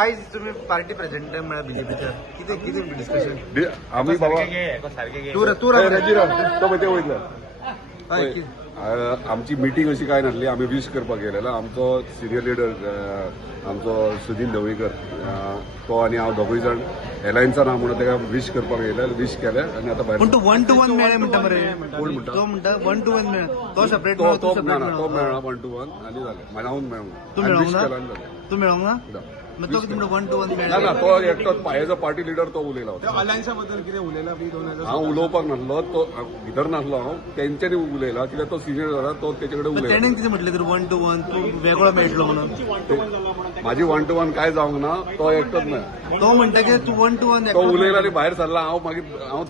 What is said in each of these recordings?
आज तुम्ही party present म्हणा बीजेपीच्या किती किती डिस्कशन आम्ही बाबा तू तो म्हणजे वयतलो आमची मिटींग अशी काय नासली. आम्ही विश करपाक गेलेलो. आमचो सिनियर लिडर आमचो सुदीन ढवळीकर तो आणि हांव दोगूय जाण एलायन्सान आहा म्हणून ताका विश करपाक गेले. विश केले आणि आता भायर पण तो 1 to 1 मेळे म्हणटा मरे. कोण म्हणटा तो म्हणटा 1 to 1 मेळा. तो सेपरेट तो मेळना 1 to 1 आणि जालें मेळावून तू मेळोंक ना तू मेळोंक ना मग तो किती म्हणटा 1 to 1 मेळा ना तो एकटोच पायाचो पार्टी लिडर तो उलयला होता. अलायन्सा बद्दल कितें उलयला बी 2000 हांव उलोवपाक नासलो. तो भितर नासलो. हांव तेंच्यांनी उलयला कित्याक तो सिनियर जाला. तो तेचे कडेन उलयला. तेणें कितें म्हटलें तर 1 to 1 तू वेगळो मेळटलो म्हणून. माझी 1 to 1 काय जावंक ना. तो एकटोच मेळ्ळा. तो म्हणटा की तू 1 to 1 तो उलयला आनी भायर सरला. हांव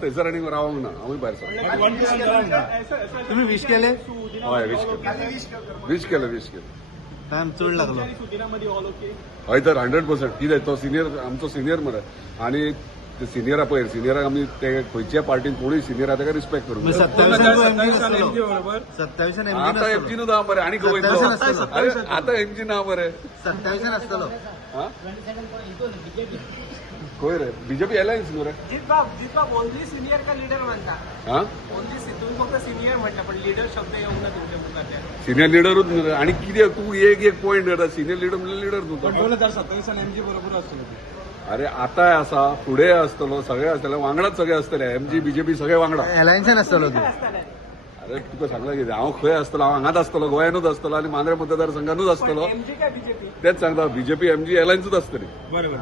थंयसर आनी रावंक ना. हांवूय भायर सरलो. तुम्ही विश केले हय विश केले. टायम चड लागलो. हय तर 100% कितें तो सिनियर आमचो सिनियर मरे. आनी सिनियरा पळय सिनियराक आमी ते खंयच्या पार्टीन कोणूय सिनियर आहा ताका रिस्पेक्ट करूंक जाय. 27 आता एमजी न्हू ना मरे. आनी आता एमजी ना मरे. 27 आसतलो. खंय रे बीजेपी एलायन्स मरे. जितबा ओनली सिनियर का लीडर म्हणता. हा ओनली तुम्ही फक्त सिनियर म्हणता पण लीडर शब्द येऊन ना तुमच्या मुखात. सिनियर लिडरूच न्हू रे. आनी कितें तू एक पॉयंट करता. सिनियर लिडर म्हणजे लिडर न्हू तो. 2027 एमजी बरोबर असतो. अरे आता आसा फुडें आसतलो सगळे आसतले वांगडाच सगळे आसतले. एमजी बीजेपी सगळे वांगडा. एलायन्सान आसतलो तू. अरे तुका सांगला कितें हांव खंय आसतलो. हांव हांगाच आसतलो गोंयानूच आसतलो आनी मांद्रे मतदारसंघानूच आसतलो. एमजी काय बीजेपी तेच सांगता बीजेपी एमजी एलायन्सूच आसतली. बरोबर.